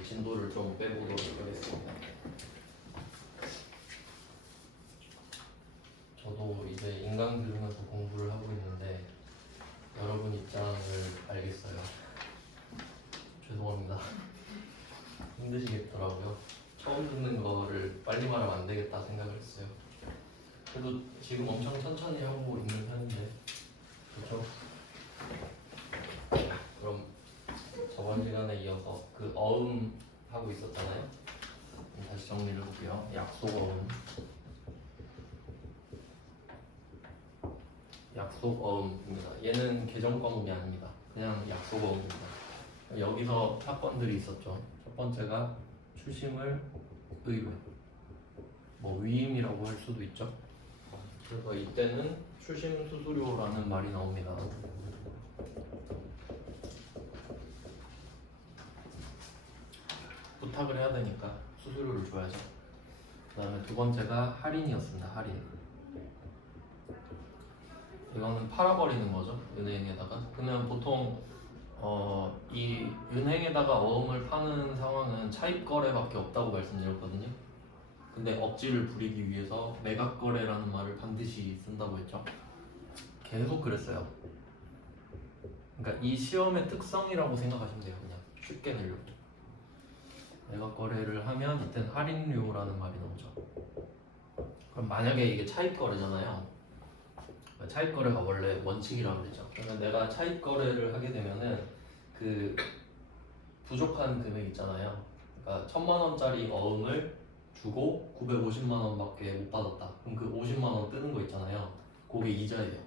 이제 진도를 좀 빼보도록 하겠습니다. 저도 이제 인강 들으면서 공부를 하고 있는데 여러분 입장을 알겠어요. 죄송합니다. 힘드시겠더라고요. 처음 듣는 거를 빨리 말하면 안 되겠다 생각을 했어요. 그래도 지금 엄청 천천히 하고 있는 편인데, 그렇죠? 그럼 저번 시간에 이어서 그 어음 하고 있었잖아요. 다시 정리를 해볼게요. 약속 어음. 약속 어음입니다. 얘는 계정과목이 아닙니다. 그냥 약속 어음입니다. 여기서 사건들이 있었죠. 첫 번째가 추심을 의뢰, 뭐 위임이라고 할 수도 있죠. 그래서 이때는 추심 수수료라는 말이 나옵니다. 부탁을 해야 되니까 수수료를 줘야죠. 그 다음에 두 번째가 할인이었습니다. 할인. 이거는 팔아버리는 거죠. 은행에다가. 그냥 보통 이 은행에다가 어음을 파는 상황은 차입거래밖에 없다고 말씀드렸거든요. 근데 억지를 부리기 위해서 매각거래라는 말을 반드시 쓴다고 했죠. 계속 그랬어요. 그러니까 이 시험의 특성이라고 생각하시면 돼요. 그냥 쉽게 내려고. 매각거래를 하면 이때는 할인료라는 말이 나오죠. 그럼 만약에 이게 차입거래잖아요. 차입거래가 원래 원칙이라고 그러죠. 그러면 내가 차입거래를 하게 되면은 그 부족한 금액 있잖아요. 그러니까 1000만 원짜리 어음을 주고 950만 원밖에 못 받았다. 그럼 그 50만 원 뜨는 거 있잖아요. 그게 이자예요.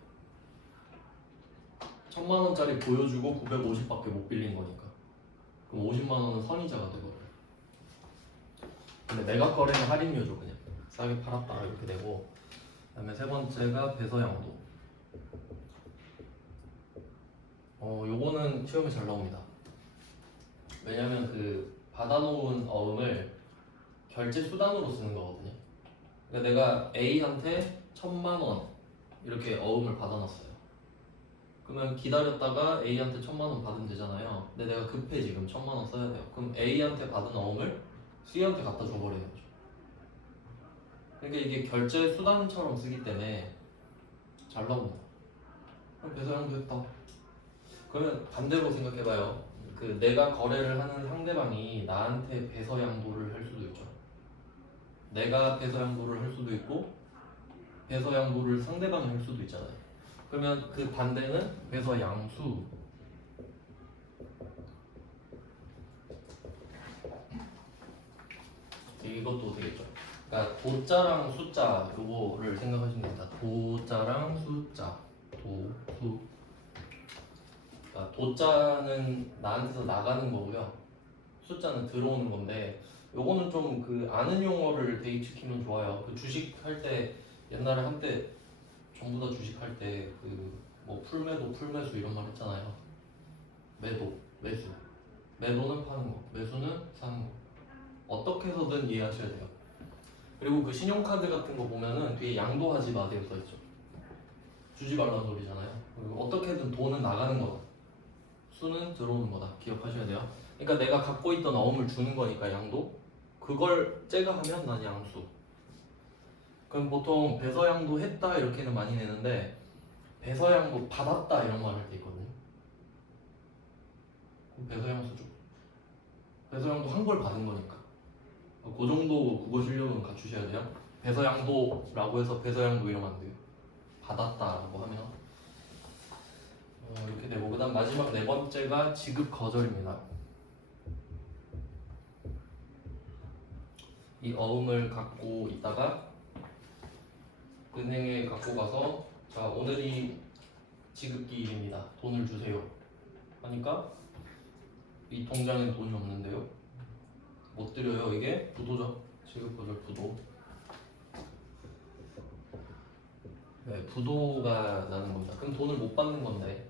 1000만 원짜리 보여주고 950밖에 못 빌린 거니까. 그럼 50만 원은 선이자가 되거든요. 근데 매각 거래는 할인료죠. 그냥 싸게 팔았다 이렇게 되고. 그다음에 세 번째가 배서양도. 요거는 시험에 잘 나옵니다. 왜냐면 그 받아놓은 어음을 결제 수단으로 쓰는 거거든요. 그러니까 내가 A한테 1000만 원 이렇게 어음을 받아놨어요. 그러면 기다렸다가 A한테 1000만 원 받으면 되잖아요. 근데 내가 급해 지금 1000만 원 써야 돼요. 그럼 A한테 받은 어음을 C한테 갖다 줘버리는 거죠. 그러니까 이게 결제 수단처럼 쓰기 때문에 잘 나옵니다. 그럼 배서양도 했다. 그러면 반대로 생각해봐요. 그 내가 거래를 하는 상대방이 나한테 배서양도를 할 수도 있죠. 내가 배서양도를 할 수도 있고 배서양도를 상대방이 할 수도 있잖아요. 그러면 그 반대는 배서양수. 이것도 되겠죠. 그러니까 도자랑 숫자 요거를 생각하시면 됩니다. 도자랑 숫자, 수. 그러니까 도자는 나한테서 나가는 거고요. 숫자는 들어오는 건데 요거는 좀 그 아는 용어를 대입시키면 좋아요. 그 주식 할 때 옛날에 한때 전부 다 주식 할 때 그 뭐 풀매도 풀매수 이런 말 했잖아요. 매도, 매수. 매도는 파는 거, 매수는 사는 거. 어떻게 해서든 이해하셔야 돼요. 그리고 그 신용카드 같은 거 보면은 뒤에 양도하지 마세요 써있죠. 주지 말라는 소리잖아요. 그리고 어떻게든 돈은 나가는 거다. 수는 들어오는 거다. 기억하셔야 돼요. 그러니까 내가 갖고 있던 어음을 주는 거니까 양도. 그걸 째가 하면 난 양수. 그럼 보통 배서양도 했다 이렇게는 많이 내는데 배서양도 받았다 이런 말 할 때 있거든요. 그럼 배서양수죠. 배서양도 한 걸 받은 거니까. 그 정도 국어 실력은 갖추셔야 돼요. 배서양도라고 해서 배서양도 이러면 안 돼요. 받았다라고 하면 이렇게 되고, 그 다음 마지막 네 번째가 지급 거절입니다. 이 어음을 갖고 있다가 은행에 갖고 가서 자 오늘이 지급기일입니다. 돈을 주세요 하니까 이 통장엔 돈이 없는데요. 못 드려요. 이게 부도죠. 지급 거절 부도. 네, 부도가 나는 겁니다. 그럼 돈을 못 받는 건데.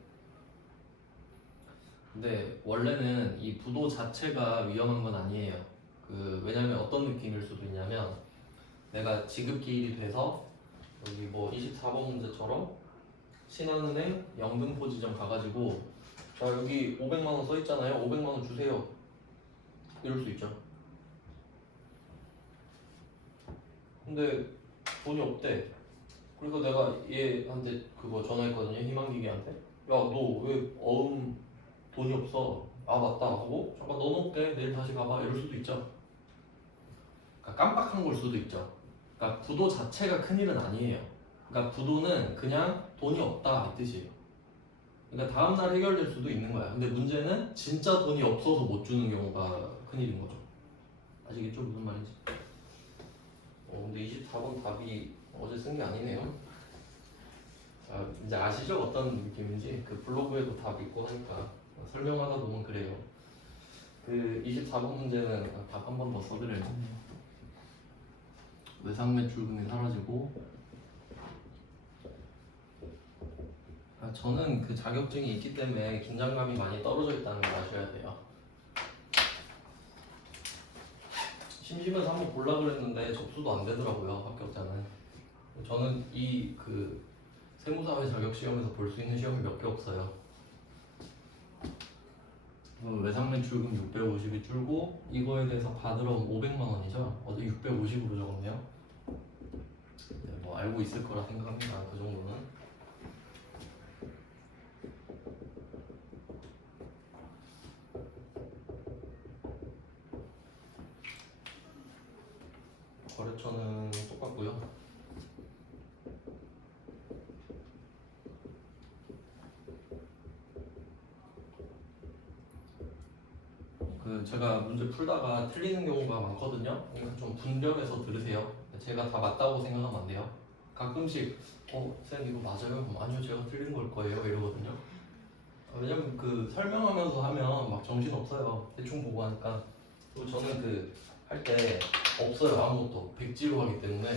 근데 원래는 이 부도 자체가 위험한 건 아니에요. 왜냐면 어떤 느낌일 수도 있냐면 내가 지급기일이 돼서 여기 뭐 24번 문제처럼 신한은행 영등포지점 가가지고 자 여기 500만 원 써있잖아요. 500만 원 주세요. 이럴 수 있죠. 근데 돈이 없대. 그래서 내가 얘한테 그거 전화했거든요. 희망기계한테. 야, 너 왜 돈이 없어? 아, 맞다 하고 잠깐 넣어놓을게. 내일 다시 가봐. 이럴 수도 있죠. 그러니까 깜빡한 걸 수도 있죠. 그러니까 부도 자체가 큰일은 아니에요. 그러니까 부도는 그냥 돈이 없다 이 뜻이에요. 그러니까 다음날 해결될 수도 있는 거야. 근데 문제는 진짜 돈이 없어서 못 주는 경우가 큰일인 거죠. 아시겠죠? 무슨 말인지. 근데 24번 답이 어제 쓴 게 아니네요. 자, 이제 아시죠? 어떤 느낌인지. 그 블로그에도 답 있고 하니까 설명하다 보면 그래요. 그 24번 문제는 답 한 번 더 써드려요. 외상 매출금이 사라지고, 저는 그 자격증이 있기 때문에 긴장감이 많이 떨어져 있다는 걸 아셔야 돼요. 심심해서 한번 보려고 그랬는데 접수도 안 되더라고요, 합격자는. 저는 이 그 세무사회 자격시험에서 볼 수 있는 시험이 몇 개 없어요. 외상 매출금 650이 줄고, 이거에 대해서 받으러 온 500만 원이죠. 어제 650으로 적었네요. 네, 뭐 알고 있을 거라 생각합니다. 그 정도는. 거래처는 똑같고요. 그 제가 문제 풀다가 틀리는 경우가 많거든요. 그러니까 좀 분별해서 들으세요. 제가 다 맞다고 생각하면 안 돼요. 가끔씩 쌤 이거 맞아요? 아니요, 제가 틀린 걸 거예요 이러거든요. 왜냐면 그 설명하면서 하면 막 정신 없어요. 대충 보고 하니까. 그리고 저는 그 할 때 없어요. 아무것도 백지로 하기 때문에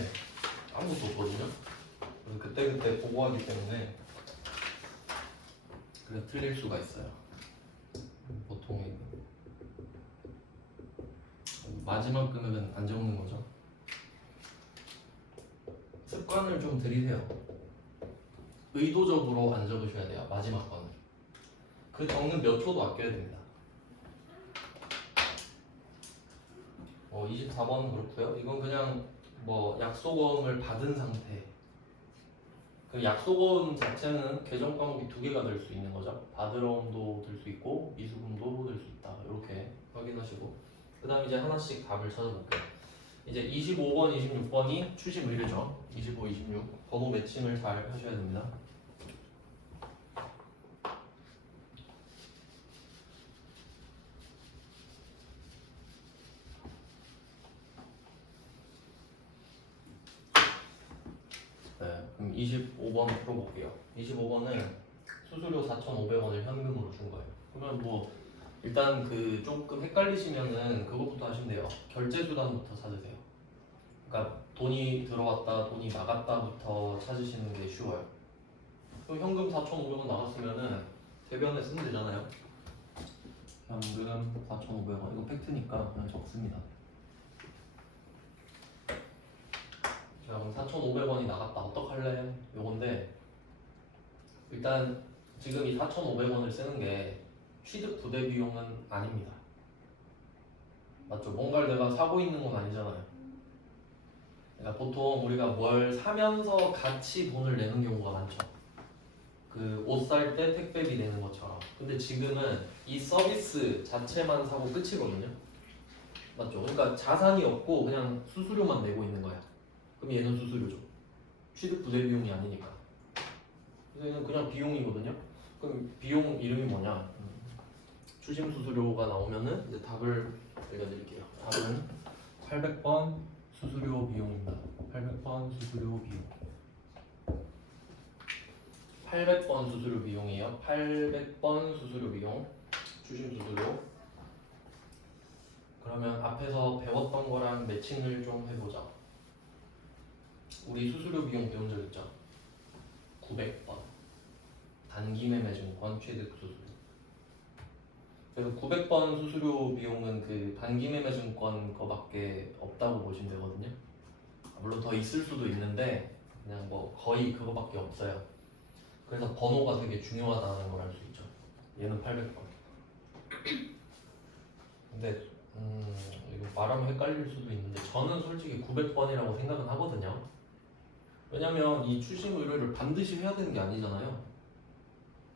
아무것도 없거든요. 그래서 그때 보고 하기 때문에 그래서 틀릴 수가 있어요. 보통 마지막 금액은 안 적는 거죠. 습관을 좀 들이세요. 의도적으로 안 적으셔야 돼요. 마지막 거는. 그 적는 몇 초도 아껴야 됩니다. 24번은 그렇고요. 이건 그냥 뭐 약속원을 받은 상태. 그 약속원 자체는 계정 과목이 2개가 될 수 있는 거죠. 받으러 온도 될 수 있고 미수금도 될 수 있다. 이렇게 확인하시고 그 다음 이제 하나씩 답을 찾아볼게요. 이제 25번, 26번이 추심 의뢰죠. 25, 26 번호 매칭을 잘 하셔야 됩니다. 네, 그럼 25번 풀어볼게요. 25번은 수수료 4,500원을 현금으로 준 거예요. 그러면 뭐 일단 그 조금 헷갈리시면은 그것부터 하시면 돼요. 결제 수단부터 찾으세요. 그러니까 돈이 들어왔다, 돈이 나갔다부터 찾으시는 게 쉬워요. 그럼 현금 4,500원 나갔으면은 대변에 쓰면 되잖아요. 현금 4,500원 이거 팩트니까 그냥 적습니다. 자, 그럼 4,500원이 나갔다. 어떡할래? 요건데 일단 지금 이 4,500원을 쓰는 게 취득 부대 비용은 아닙니다. 맞죠? 뭔가를 내가 사고 있는 건 아니잖아요. 그러니까 보통 우리가 뭘 사면서 같이 돈을 내는 경우가 많죠. 그 옷 살 때 택배비 내는 것처럼. 근데 지금은 이 서비스 자체만 사고 끝이거든요. 맞죠? 그러니까 자산이 없고 그냥 수수료만 내고 있는 거야. 그럼 얘는 수수료죠. 취득 부대 비용이 아니니까. 그래서 얘는 그냥 비용이거든요. 그럼 비용 이름이 뭐냐? 추심 수수료가 나오면은 이제 답을 알려드릴게요. 답은 800번 수수료 비용입니다. 800번 수수료 비용. 800번 수수료 비용이에요. 800번 수수료 비용. 추심 수수료. 그러면 앞에서 배웠던 거랑 매칭을 좀 해보자. 우리 수수료 비용 배운 적 있죠? 900번. 단기 매매 증권 취득 수수료. 그래서 900번 수수료 비용은 그 단기 매매 증권 거밖에 없다고 보시면 되거든요. 물론 더 있을 수도 있는데 그냥 뭐 거의 그거밖에 없어요. 그래서 번호가 되게 중요하다는 걸 알 수 있죠. 얘는 800번. 근데 말하면 헷갈릴 수도 있는데 저는 솔직히 900번이라고 생각은 하거든요. 왜냐면 이 추심 의뢰를 반드시 해야 되는 게 아니잖아요.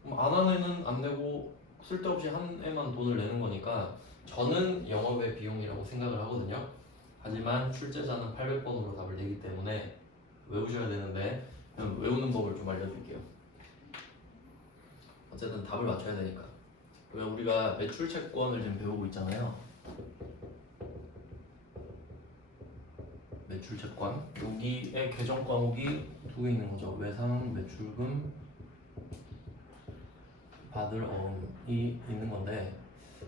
그럼 안 하는 애는 안 내고 쓸데없이 한 애만 돈을 내는 거니까 저는 영업의 비용이라고 생각을 하거든요. 하지만 출제자는 800번으로 답을 내기 때문에 외우셔야 되는데 그냥 외우는 법을 좀 알려드릴게요. 어쨌든 답을 맞춰야 되니까. 그러면 우리가 매출 채권을 지금 배우고 있잖아요. 매출 채권 여기에 계정 과목이 두 개 있는 거죠. 외상, 매출금, 받을 어음이 있는 건데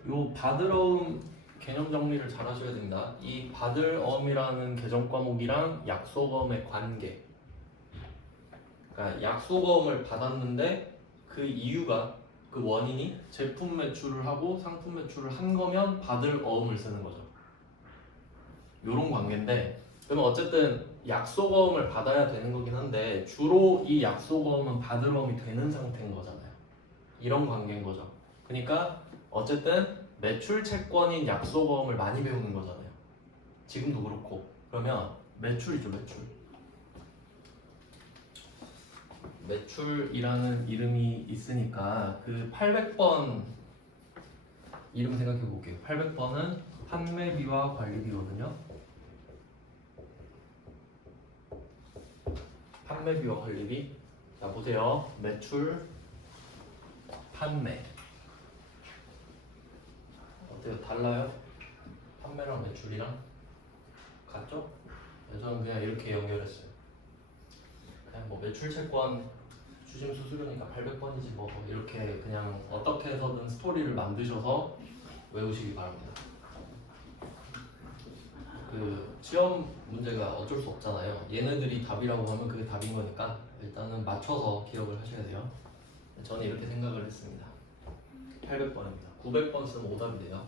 요 받을 어음 개념 정리를 잘 하셔야 됩니다. 이 받을 어음이라는 계정 과목이랑 약속어음의 관계. 그러니까 약속어음을 받았는데 그 이유가 그 원인이 제품 매출을 하고 상품 매출을 한 거면 받을 어음을 쓰는 거죠. 요런 관계인데 그러면 어쨌든 약속어음을 받아야 되는 거긴 한데 주로 이 약속어음은 받을 어음이 되는 상태인 거잖아요. 이런 관계인 거죠. 그러니까 어쨌든 매출 채권인 약속어음을 많이 배우는 거잖아요. 지금도 그렇고. 그러면 매출이죠, 매출. 매출이라는 이름이 있으니까 그 800번 이름 생각해 볼게요. 800번은 판매비와 관리비거든요. 판매비와 관리비. 자, 보세요. 매출, 판매. 어때요? 달라요? 판매랑 매출이랑 같죠? 저는 그냥 이렇게 연결했어요. 그냥 뭐 매출 채권 추심 수수료니까 800번이지 뭐 이렇게 그냥 어떻게 해서든 스토리를 만드셔서 외우시기 바랍니다. 그 시험 문제가 어쩔 수 없잖아요. 얘네들이 답이라고 하면 그게 답인 거니까 일단은 맞춰서 기억을 하셔야 돼요. 저는 이렇게 생각을 했습니다. 800번입니다. 900번 쓰면 오답이 돼요.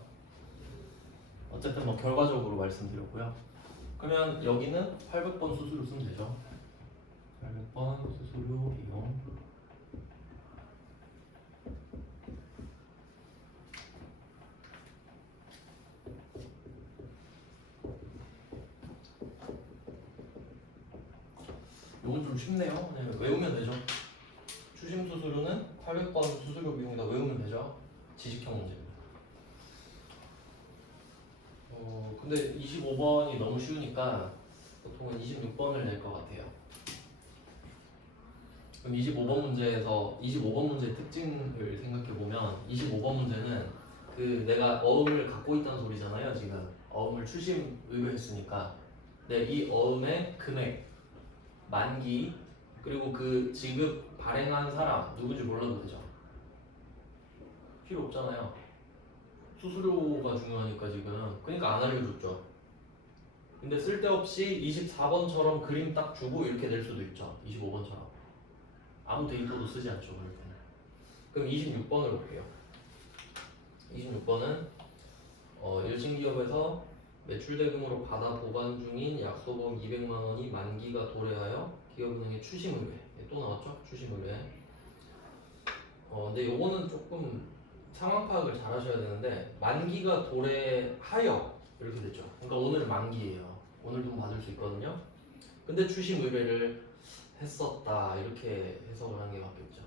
어쨌든 뭐 결과적으로 말씀드렸고요. 그러면 여기는 800번 수수료 쓰면 되죠. 800번 수수료 이용. 이건 좀 쉽네요. 그냥 외우면 되죠. 추심 수수료는 800번 수수료 비용이다. 외우면 되죠. 지식형 문제입니다. 근데 25번이 너무 쉬우니까 보통은 26번을 낼 것 같아요. 그럼 25번 문제에서 25번 문제의 특징을 생각해 보면 25번 문제는 그 내가 어음을 갖고 있다는 소리잖아요. 지금 어음을 추심 의뢰했으니까 이 어음의 금액, 만기 그리고 그 지급 발행한 사람 누군지 몰라도 되죠. 필요 없잖아요. 수수료가 중요하니까 지금. 그러니까 안 알려줬죠. 근데 쓸데없이 24번처럼 그림 딱 주고 이렇게 낼 수도 있죠. 25번처럼. 아무 데이터도 쓰지 않죠. 그럴 때는. 그럼 26번을 볼게요. 26번은 일신기업에서 매출대금으로 받아 보관 중인 약소금 200만 원이 만기가 도래하여 기업은행에 추심의뢰. 또 나왔죠? 추심의뢰. 근데 요거는 조금 상황 파악을 잘 하셔야 되는데 만기가 도래하여 이렇게 됐죠. 그러니까 오늘은 만기예요. 오늘 돈 받을 수 있거든요. 근데 추심 의뢰를 했었다 이렇게 해석을 하는 게 맞겠죠.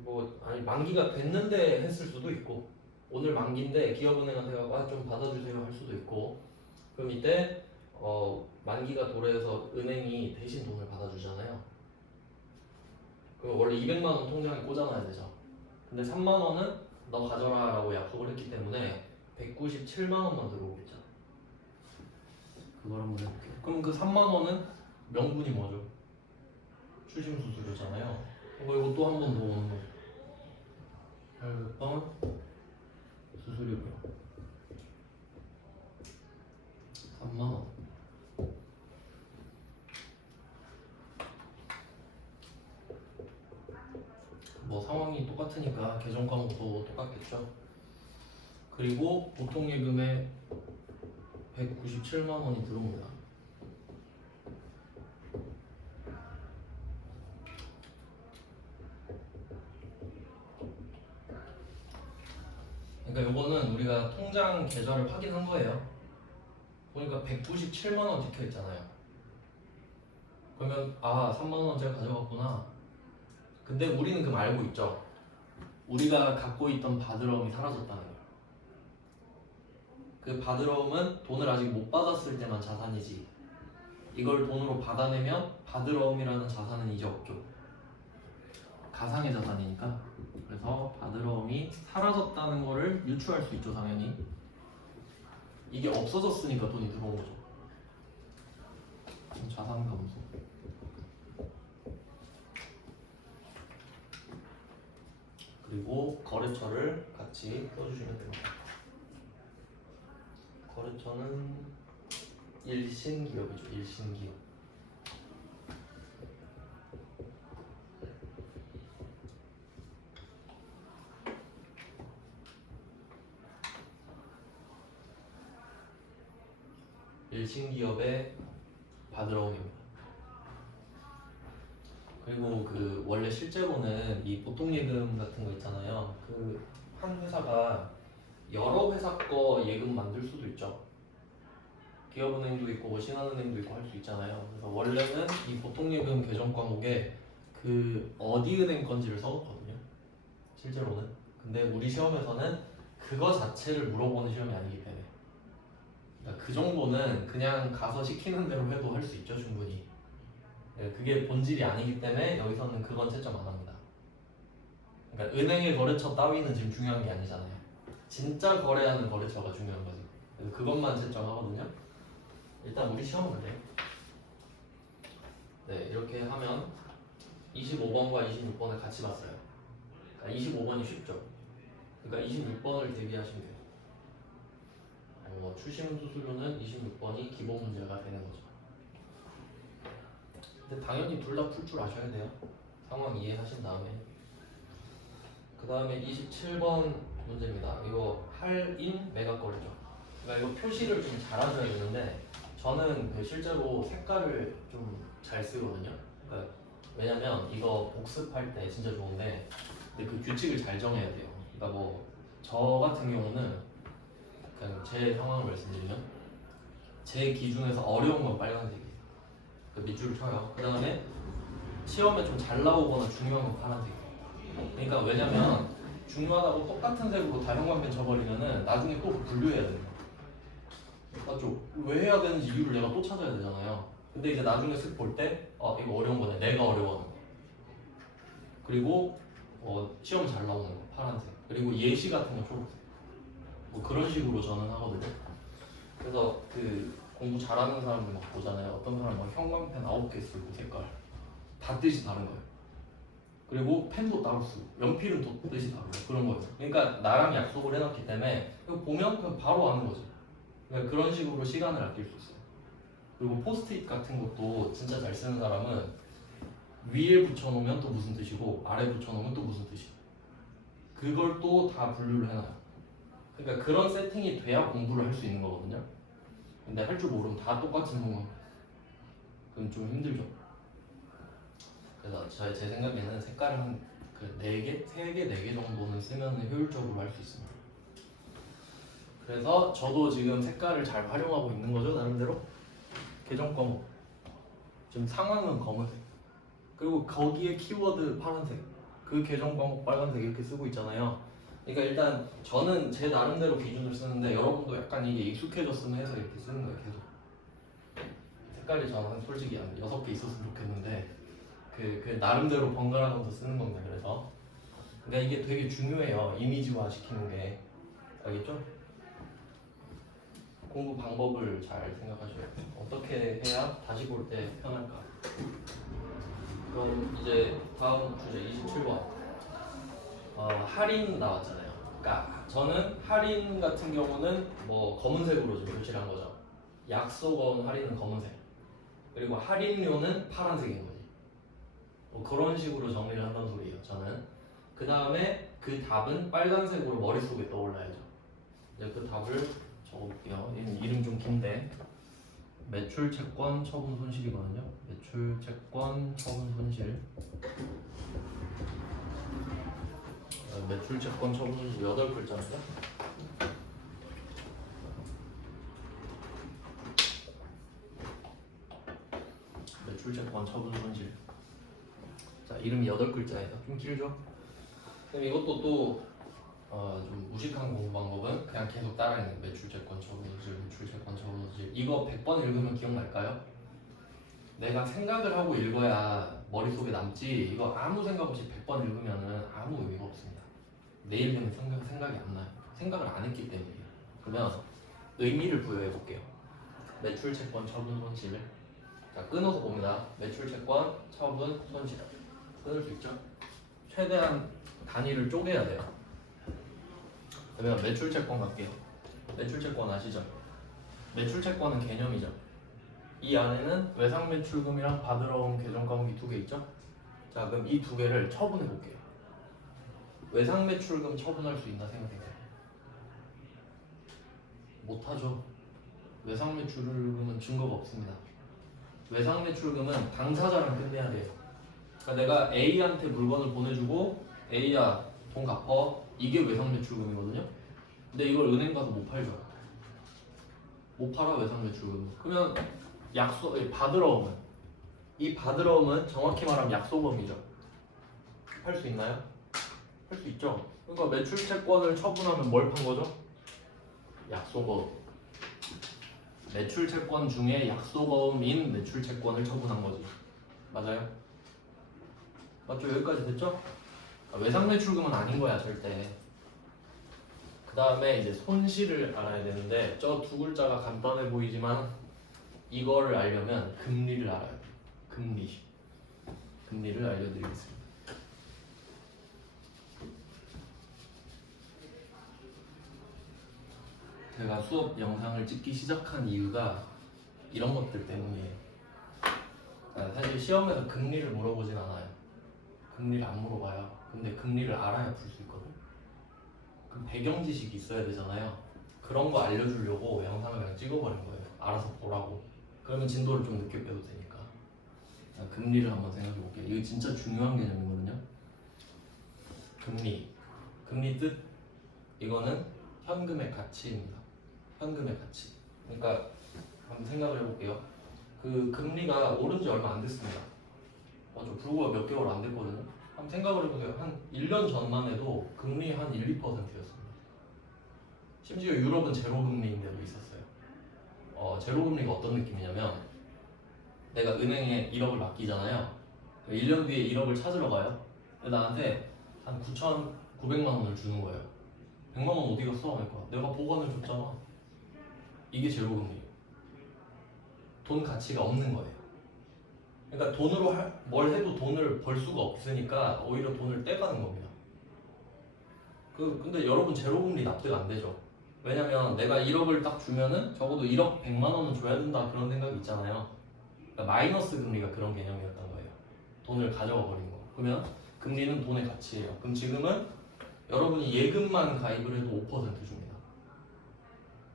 뭐 아니 만기가 됐는데 했을 수도 있고 오늘 만기인데 기업은행한테 가고 좀 받아주세요 할 수도 있고 그럼 이때 만기가 도래해서 은행이 대신 돈을 받아주잖아요. 그럼 원래 200만 원 통장에 꽂아놔야 되죠. 근데 3만 원은 너 가져라 라고 약속을 했기 때문에 197만 원만 들어오겠죠. 그걸 한번 해볼게요. 그럼 그 3만 원은 명분이 뭐죠? 추심 수수료잖아요. 이거 또 한 번 더 오는 거예요. 800번 수수료비요. 3만 원. 뭐 상황이 똑같으니까 계정 과목도 똑같겠죠. 그리고 보통 예금에 197만 원이 들어옵니다. 그러니까 요거는 우리가 통장 계좌를 확인한 거예요. 보니까 197만 원 찍혀 있잖아요. 그러면 3만 원 제가 가져갔구나. 근데 우리는 그럼 알고 있죠. 우리가 갖고 있던 바드러움이 사라졌다는 거예요. 그 바드러움은 돈을 아직 못 받았을 때만 자산이지, 이걸 돈으로 받아내면 바드러움이라는 자산은 이제 없죠. 가상의 자산이니까. 그래서 바드러움이 사라졌다는 거를 유추할 수 있죠, 당연히. 이게 없어졌으니까 돈이 들어온 거죠. 자산 감소. 그리고 거래처를 같이 써주시면 됩니다. 거래처는 일신기업이죠. 일신기업. 일신기업의 바드러움입니다. 그리고 그 원래 실제로는 이 보통예금 같은 거 있잖아요. 그 한 회사가 여러 회사 거 예금 만들 수도 있죠. 기업은행도 있고 뭐 신한은행도 있고 할 수 있잖아요. 그래서 원래는 이 보통예금 계정 과목에 그 어디 은행 건지를 써놓거든요, 실제로는. 근데 우리 시험에서는 그거 자체를 물어보는 시험이 아니기 때문에, 그러니까 그 정도는 그냥 가서 시키는 대로 해도 할 수 있죠, 충분히. 그게 본질이 아니기 때문에 여기서는 그건 채점 안 합니다. 그러니까 은행의 거래처 따위는 지금 중요한 게 아니잖아요. 진짜 거래하는 거래처가 중요한 거지. 그래서 그것만 채점하거든요. 일단 우리 시험은 그래요. 네, 이렇게 하면 25번과 26번을 같이 봤어요. 그러니까 25번이 쉽죠. 그러니까 26번을 대비하시면 돼요. 추심 수수료는 26번이 기본 문제가 되는 거죠. 근데 당연히 둘 다 풀 줄 아셔야 돼요. 상황 이해하신 다음에. 그 다음에 27번 문제입니다. 이거 할인 매각거래죠. 그러니까 이거 표시를 좀 잘하셔야 되는데, 저는 그 실제로 색깔을 좀 잘 쓰거든요. 그러니까 왜냐면 이거 복습할 때 진짜 좋은데, 근데 그 규칙을 잘 정해야 돼요. 그러니까 뭐 저 같은 경우는 그냥 제 상황을 말씀드리면, 제 기준에서 어려운 건 빨간색이에요. 그 밑줄을 쳐요. 그 다음에 시험에 좀 잘 나오거나 중요한 건 파란색이에요. 그러니까 왜냐면 중요하다고 똑같은 색으로 다 형광펜 쳐버리면은 나중에 또 분류해야 됩니다. 맞죠? 왜 해야 되는지 이유를 내가 또 찾아야 되잖아요. 근데 이제 나중에 쓱 볼 때 이거 어려운 거네, 내가 어려워하는 거. 그리고 시험 잘 나오는 거 파란색, 그리고 예시 같은 거 초록색. 뭐 그런 식으로 저는 하거든요. 그래서 그 공부 잘하는 사람들 막 보잖아요. 어떤 사람 막 형광펜 9개 쓰고 색깔 다 뜻이 다른 거예요. 그리고 펜도 따로 쓰고 연필은 또 뜻이 다르고 그런 거예요. 그러니까 나랑 약속을 해놨기 때문에 보면 그냥 바로 아는 거죠. 그러니까 그런 식으로 시간을 아낄 수 있어요. 그리고 포스트잇 같은 것도 진짜 잘 쓰는 사람은 위에 붙여놓으면 또 무슨 뜻이고 아래 붙여놓으면 또 무슨 뜻이고, 그걸 또 다 분류를 해놔요. 그러니까 그런 세팅이 돼야 공부를 할 수 있는 거거든요. 근데 할 줄 모르면 다 똑같이 놓으면 그건 좀 힘들죠. 그래서 제 생각에는 색깔을 한 4개? 3개, 4개 정도는 쓰면 효율적으로 할 수 있습니다. 그래서 저도 지금 색깔을 잘 활용하고 있는 거죠, 나름대로. 계정 과목 지금 상황은 검은색, 그리고 거기에 키워드 파란색, 그 계정 과목 빨간색 이렇게 쓰고 있잖아요. 그러니까 일단 저는 제 나름대로 기준을 쓰는데, 여러분도 약간 이게 익숙해졌으면 해서 이렇게 쓰는 거예요, 계속. 색깔이 저는 솔직히 한 6개 있었으면 좋겠는데 그 나름대로 번갈아가면서 쓰는 겁니다. 그래서 그러니까 이게 되게 중요해요, 이미지화 시키는 게. 알겠죠? 공부 방법을 잘 생각하셔야 돼요. 어떻게 해야 다시 볼 때 편할까? 그럼 이제 다음 주제 27번. 할인 나왔잖아요. 그러니까 저는 할인 같은 경우는 뭐 검은색으로 좀 표시를 한 거죠. 약속원 할인은 검은색, 그리고 할인료는 파란색인 거지. 뭐 그런 식으로 정리를 한다는 소리예요, 저는. 그 다음에 그 답은 빨간색으로 머릿속에 떠올라야죠. 이제 그 답을 적어볼게요. 이름 좀 긴데, 매출 채권 처분 손실이거든요. 매출 채권 처분 손실. 매출 채권 처분 손실 8글자입니다. 매출채권, 처분, 손실. 자, 이름이 8글자예요. 좀 길죠? 그럼 이것도 또 좀 무식한 공부 방법은 그냥 계속 따라하는 매출채권, 처분, 손실, 매출채권, 처분, 손실. 이거 100번 읽으면 기억날까요? 내가 생각을 하고 읽어야 머릿속에 남지. 이거 아무 생각 없이 100번 읽으면 아무 의미가 없습니다. 내일 되면 생각이 안 나요. 생각을 안 했기 때문이에요. 그러면 의미를 부여해 볼게요. 매출채권, 처분, 손실. 자, 끊어서 봅니다. 매출채권, 처분, 손실. 끊을 수 있죠? 최대한 단위를 쪼개야 돼요. 그러면 매출채권 갈게요. 매출채권 아시죠? 매출채권은 개념이죠. 이 안에는 외상매출금이랑 받으러 온 계정과목이 2개 있죠? 자, 그럼 이 2개를 처분해 볼게요. 외상매출금 처분할 수 있나 생각해봐요. 못하죠. 외상매출금은 증거가 없습니다. 외상매출금은 당사자랑 끝내야 돼요. 그러니까 내가 A한테 물건을 보내주고 A야 돈 갚어, 이게 외상매출금이거든요. 근데 이걸 은행 가서 못 팔죠. 못 팔아 외상매출금. 그러면 받으러 오면, 이 받으러 오면 정확히 말하면 약속금이죠. 팔 수 있나요? 할 수 있죠. 그러니까 매출채권을 처분하면 뭘 판 거죠? 약속금. 매출채권 중에 약속금인 매출채권을 처분한 거지. 맞아요? 맞죠? 여기까지 됐죠? 외상매출금은 아닌 거야 절대. 그 다음에 이제 손실을 알아야 되는데, 저 2글자가 간단해 보이지만 이거를 알려면 금리를 알아야 돼요. 금리를 알려드리겠습니다. 제가 수업 영상을 찍기 시작한 이유가 이런 것들 때문이에요. 사실 시험에서 금리를 물어보진 않아요. 금리를 안 물어봐요. 근데 금리를 알아야 풀 수 있거든. 그럼 배경 지식이 있어야 되잖아요. 그런 거 알려주려고 영상을 그냥 찍어버린 거예요. 알아서 보라고. 그러면 진도를 좀 늦게 빼도 되니까. 자, 금리를 한번 생각해 볼게요. 이거 진짜 중요한 개념이거든요. 금리 뜻, 이거는 현금의 가치입니다. 현금의 가치. 그러니까 한번 생각을 해볼게요. 그 금리가 오른 지 얼마 안 됐습니다. 맞죠? 불과 몇 개월 안 됐거든요. 한번 생각을 해보세요. 한 1년 전만 해도 금리 한 1, 2%였습니다. 심지어 유럽은 제로금리인 데도 있었어요. 제로금리가 어떤 느낌이냐면, 내가 은행에 1억을 맡기잖아요. 1년 뒤에 1억을 찾으러 가요. 나한테 한 9,900만 원을 주는 거예요. 100만 원 어디 갔어? 그러니까 내가 보관을 줬잖아. 이게 제로금리예요. 돈 가치가 없는 거예요. 그러니까 돈으로 뭘 해도 돈을 벌 수가 없으니까 오히려 돈을 떼가는 겁니다. 근데 여러분 제로금리 납득 안 되죠. 왜냐면 내가 1억을 딱 주면은 적어도 1억 100만 원은 줘야 된다, 그런 생각이 있잖아요. 그러니까 마이너스 금리가 그런 개념이었던 거예요. 돈을 가져가 버린 거. 그러면 금리는 돈의 가치예요. 그럼 지금은 여러분이 예금만 가입을 해도 5% 줍니다.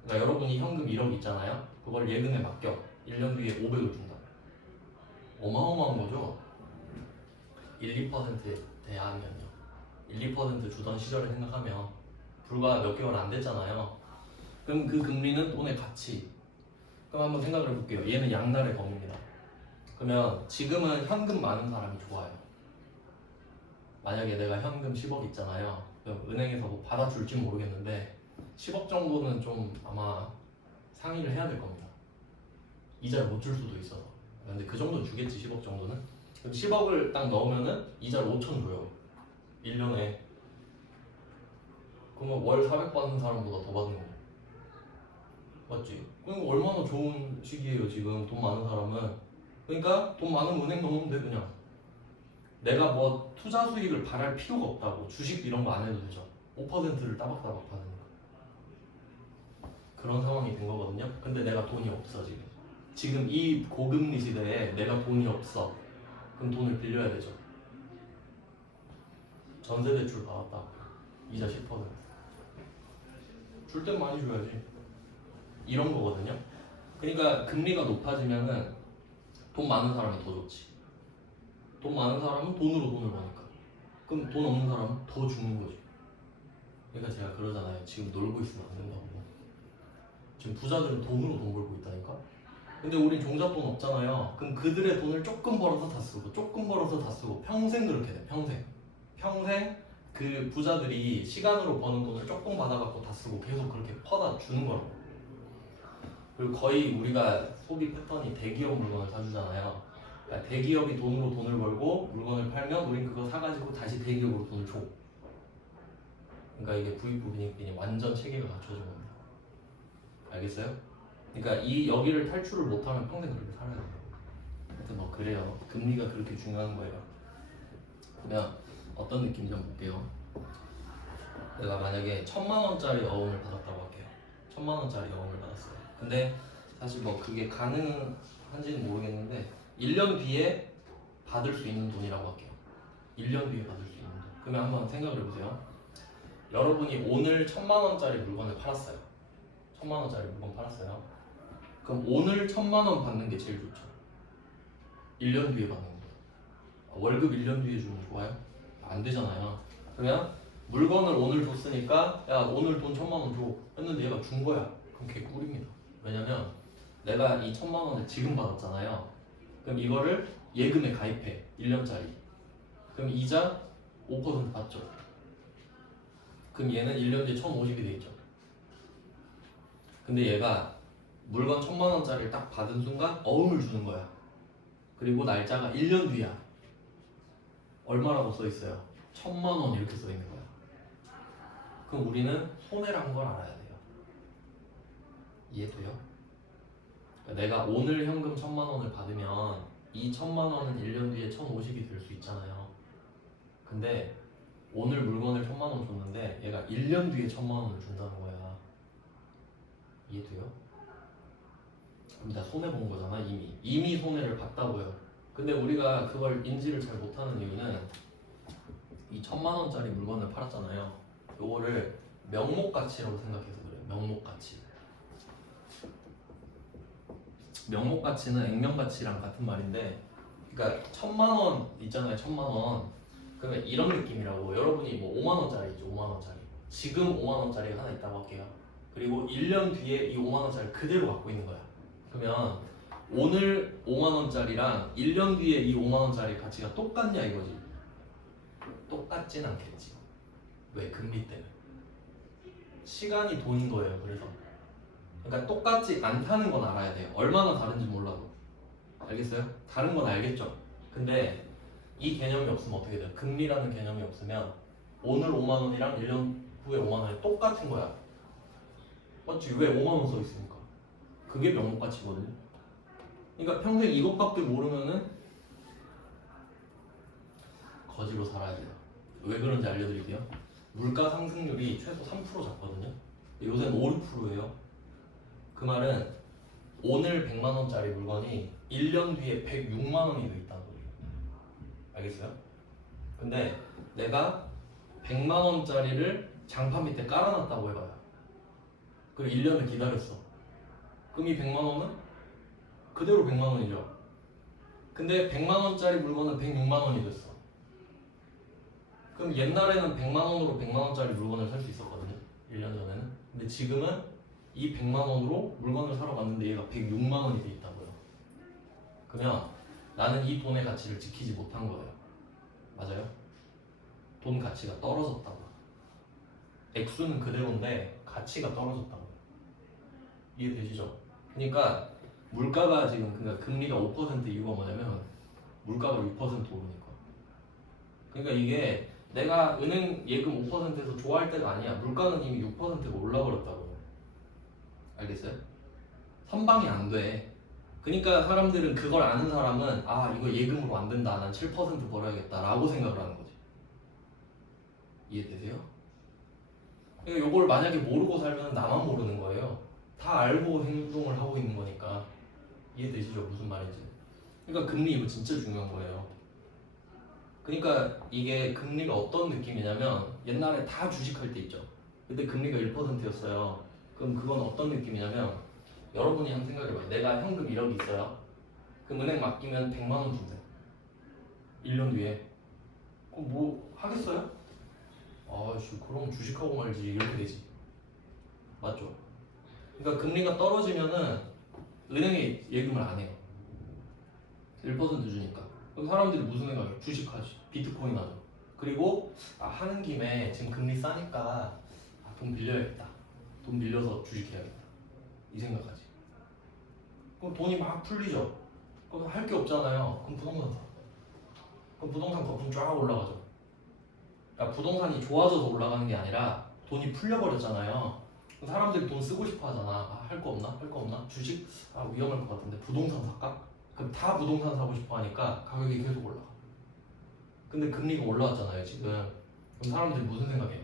그러니까 여러분이 현금 1억 있잖아요. 그걸 예금에 맡겨. 1년 뒤에 500을 준다. 어마어마한 거죠. 1, 2%에 대하면요. 1, 2% 주던 시절을 생각하면 불과 몇 개월 안 됐잖아요. 그럼 그 금리는 돈의 가치. 그럼 한번 생각을 해볼게요. 얘는 양날의 검입니다. 그러면 지금은 현금 많은 사람이 좋아요. 만약에 내가 현금 10억 있잖아요. 그럼 은행에서 뭐 받아줄지 모르겠는데 10억 정도는 좀 아마 상의를 해야 될 겁니다. 이자를 못 줄 수도 있어서. 근데 그 정도는 주겠지, 10억 정도는. 그럼 10억을 딱 넣으면은 이자를 5천 줘요. 1년에. 그러면 월 400 받는 사람보다 더 받는 거예요. 맞지? 그럼 얼마나 좋은 시기예요, 지금 돈 많은 사람은. 그러니까 돈 많은 은행 넣으면 돼, 그냥. 내가 뭐 투자 수익을 바랄 필요가 없다고. 주식 이런 거 안 해도 되죠. 5%를 따박따박 받으니까. 그런 상황이 된 거거든요. 근데 내가 돈이 없어, 지금. 지금 이 고금리 시대에 내가 돈이 없어. 그럼 돈을 빌려야 되죠. 전세대출 받았다. 이자 10%. 줄 땐 많이 줘야지. 이런 거거든요. 그러니까 금리가 높아지면은 돈 많은 사람이 더 좋지. 돈 많은 사람은 돈으로 돈을 버니까. 그럼 돈 없는 사람은 더 죽는 거지. 그러니까 제가 그러잖아요. 지금 놀고 있으면 안 된다고. 지금 부자들은 돈으로 돈 벌고 있다니까. 근데 우린 종잣돈 없잖아요. 그럼 그들의 돈을 조금 벌어서 다 쓰고 조금 벌어서 다 쓰고 평생 그렇게 돼. 평생 그 부자들이 시간으로 버는 돈을 조금 받아갖고 다 쓰고 계속 그렇게 퍼다 주는 거라고. 그리고 거의 우리가 소비 패턴이 대기업 물건을 사주잖아요. 그러니까 대기업이 돈을 벌고 물건을 팔면 우린 그거 사가지고 다시 대기업으로 돈을 줘. 그러니까 이게 부익부 빈익빈이 완전 체계가 갖춰진 겁니다. 알겠어요? 그러니까 이 여기를 탈출을 못하면 평생 그렇게 살아야 돼요. 하여튼 뭐 그래요. 금리가 그렇게 중요한 거예요. 그러면 어떤 느낌인지 한번 볼게요. 내가 만약에 1,000만 원짜리 어음을 받았다고 할게요. 1,000만 원짜리 어음을 받았어요. 근데 사실 뭐 그게 가능한지는 모르겠는데 1년 뒤에 받을 수 있는 돈이라고 할게요. 1년 뒤에 받을 수 있는 돈. 그러면 한번 생각을 해보세요. 여러분이 오늘 1,000만 원짜리 물건을 팔았어요. 1,000만 원짜리 물건 팔았어요. 그럼 오늘 1,000만 원 받는 게 제일 좋죠. 1년 뒤에 받는 거. 월급 1년 뒤에 주면 좋아요? 안 되잖아요. 그러면 물건을 오늘 줬으니까 야 오늘 돈 1,000만 원 줘 했는데 얘가 준 거야. 그럼 걔 꿀입니다. 왜냐면 내가 이 1,000만 원을 지금 받았잖아요. 그럼 이거를 예금에 가입해. 1년짜리. 그럼 이자 5% 받죠. 그럼 얘는 1년 뒤에 1,050이 돼 있죠. 근데 얘가 물건 1,000만 원짜리를 딱 받은 순간 어음을 주는 거야. 그리고 날짜가 1년 뒤야. 얼마라고 써 있어요? 1,000만 원 이렇게 써 있는 거야. 그럼 우리는 손해란 걸 알아야 돼요. 이해돼요? 그러니까 내가 오늘 현금 1,000만 원을 받으면 이 1,000만 원은 1년 뒤에 1,050이 될 수 있잖아요. 근데 오늘 물건을 1,000만 원 줬는데 얘가 1년 뒤에 1,000만 원을 준다는 거야. 이해돼요? 그럼 나 손해 본 거잖아. 이미 손해를 봤다고요. 근데 우리가 그걸 인지를 잘 못하는 이유는 이 1,000만 원짜리 물건을 팔았잖아요. 요거를 명목 가치라고 생각해서 그래요. 명목 가치. 명목 가치는 액면 가치랑 같은 말인데, 그러니까 1,000만 원 있잖아요. 1,000만 원. 그러면 이런 느낌이라고. 여러분이 뭐 5만 원짜리죠. 5만 원짜리. 지금 5만 원짜리가 하나 있다고 할게요. 그리고 1년 뒤에 이 5만 원짜리 그대로 갖고 있는 거야. 그러면 오늘 5만 원짜리랑 1년 뒤에 이 5만 원짜리 가치가 똑같냐 이거지. 똑같진 않겠지. 왜? 금리 때문에. 시간이 돈인 거예요. 그래서 그러니까 똑같지 않다는 건 알아야 돼요. 얼마나 다른지 몰라도. 알겠어요? 다른 건 알겠죠? 근데 이 개념이 없으면 어떻게 돼요? 금리라는 개념이 없으면 오늘 5만 원이랑 1년 후에 5만 원이 똑같은 거야. 맞지? 왜 5만 원 써 있으니까. 그게 명목 가치거든요. 그러니까 평생 이것밖에 모르면은 거지로 살아야 돼요. 왜 그런지 알려드릴게요. 물가 상승률이 최소 3% 잡거든요. 요새는 5, 6%예요. 그 말은 오늘 100만 원짜리 물건이 1년 뒤에 106만 원이 돼 있다는 거예요. 알겠어요? 근데 내가 100만 원짜리를 장판 밑에 깔아놨다고 해봐요. 그리고 1년을 기다렸어. 그럼 이 100만 원은 그대로 100만 원이죠. 근데 100만 원짜리 물건은 106만 원이 됐어. 그럼 옛날에는 100만 원으로 100만 원짜리 물건을 살 수 있었거든요. 1년 전에는. 근데 지금은 이 100만 원으로 물건을 사러 갔는데 얘가 106만 원이 돼 있다고요. 그러면 나는 이 돈의 가치를 지키지 못한 거예요. 맞아요? 돈 가치가 떨어졌다고. 액수는 그대로인데 가치가 떨어졌다고. 이해되시죠? 그러니까 물가가 지금, 그러니까 금리가 5% 이유가 뭐냐면 물가가 6% 오르니까. 그러니까 이게 내가 은행 예금 5%에서 좋아할 때가 아니야. 물가는 이미 6%가 올라버렸다고. 알겠어요? 선방이 안 돼. 그러니까 사람들은, 그걸 아는 사람은 아 이거 예금으로 안 된다. 난 7% 벌어야겠다 라고 생각을 하는 거지. 이해되세요? 그러니까 이걸 만약에 모르고 살면 나만 모르는 거예요. 다 알고 행동을 하고 있는 거니까. 이해되시죠? 무슨 말인지. 그러니까 금리 이거 진짜 중요한 거예요. 그러니까 이게 금리가 어떤 느낌이냐면 옛날에 다 주식할 때 있죠. 그때 금리가 1%였어요. 그럼 그건 어떤 느낌이냐면 여러분이 한번 생각해봐요. 내가 현금 1억 있어요. 그럼 은행 맡기면 100만 원 준대. 1년 뒤에. 그럼 뭐 하겠어요? 아씨 그럼 주식하고 말지 이렇게 되지. 맞죠? 그러니까 금리가 떨어지면은 은행에 예금을 안 해요. 1% 주니까. 그럼 사람들이 무슨 생각해요? 주식하지, 비트코인 하죠. 그리고 하는 김에 지금 금리 싸니까 돈 빌려야겠다. 돈 빌려서 주식해야겠다. 이 생각하지. 그럼 돈이 막 풀리죠. 그럼 할 게 없잖아요. 그럼 부동산 사. 그럼 부동산 거품 쫙 올라가죠. 그러니까 부동산이 좋아져서 올라가는 게 아니라 돈이 풀려버렸잖아요. 그럼 사람들이 돈 쓰고 싶어 하잖아. 할 거 없나? 할 거 없나? 주식? 위험할 것 같은데 부동산 살까? 그럼 다 부동산 사고 싶어 하니까 가격이 계속 올라가. 근데 금리가 올라왔잖아요 지금. 그럼 사람들이 무슨 생각해요?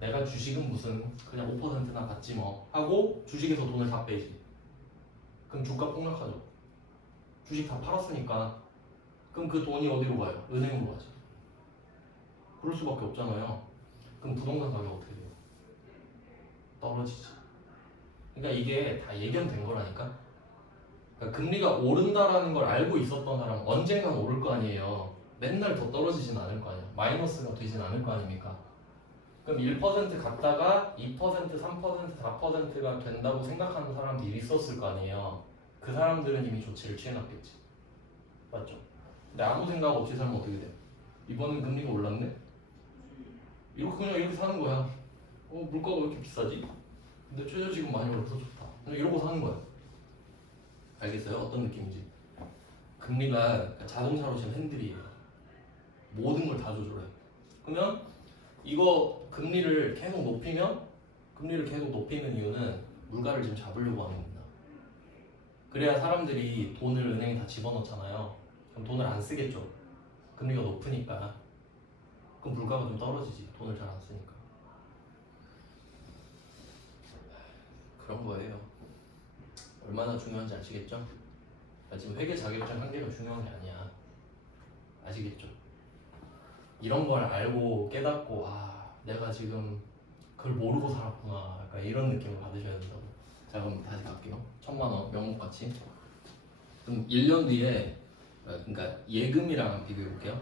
내가 주식은 무슨 그냥 5%나 받지 뭐 하고 주식에서 돈을 다 빼지. 그럼 주가 폭락하죠. 주식 다 팔았으니까. 그럼 그 돈이 어디로 가요? 은행으로 가지. 그럴 수밖에 없잖아요. 그럼 부동산 가격 어떻게 돼요? 떨어지지. 그러니까 이게 다 예견된 거라니까. 그러니까 금리가 오른다라는 걸 알고 있었던 사람은 언젠간 오를 거 아니에요. 맨날 더 떨어지진 않을 거 아니야. 마이너스가 되진 않을 거 아닙니까? 그럼 1% 갔다가 2%, 3%, 4%가 된다고 생각하는 사람들이 있었을 거 아니에요. 그 사람들은 이미 조치를 취해놨겠지. 맞죠? 근데 아무 생각 없이 살면 어떻게 돼? 이번엔 금리가 올랐네? 이렇게 그냥 이렇게 사는 거야. 물가가 왜 이렇게 비싸지? 근데 최저지금 많이 올라서 좋다. 그냥 이러고 사는 거야. 알겠어요? 어떤 느낌인지. 금리가 자동차로 지금 핸들이에요. 모든 걸 다 조절해. 그러면 이거 금리를 계속 높이는 이유는 물가를 지금 잡으려고 하는 겁니다. 그래야 사람들이 돈을 은행에 다 집어넣잖아요. 그럼 돈을 안 쓰겠죠. 금리가 높으니까. 그럼 물가가 좀 떨어지지. 돈을 잘 안 쓰니까. 그런 거예요. 얼마나 중요한지 아시겠죠? 지금 회계 자격증 한 개가 중요한 게 아니야. 아시겠죠? 이런 걸 알고 깨닫고 내가 지금 그걸 모르고 살았구나. 약간 이런 느낌을 받으셔야 된다고. 자, 그럼 다시 갈게요. 1000만원 명목가치. 그럼 1년 뒤에 그러니까 예금이랑 비교해 볼게요.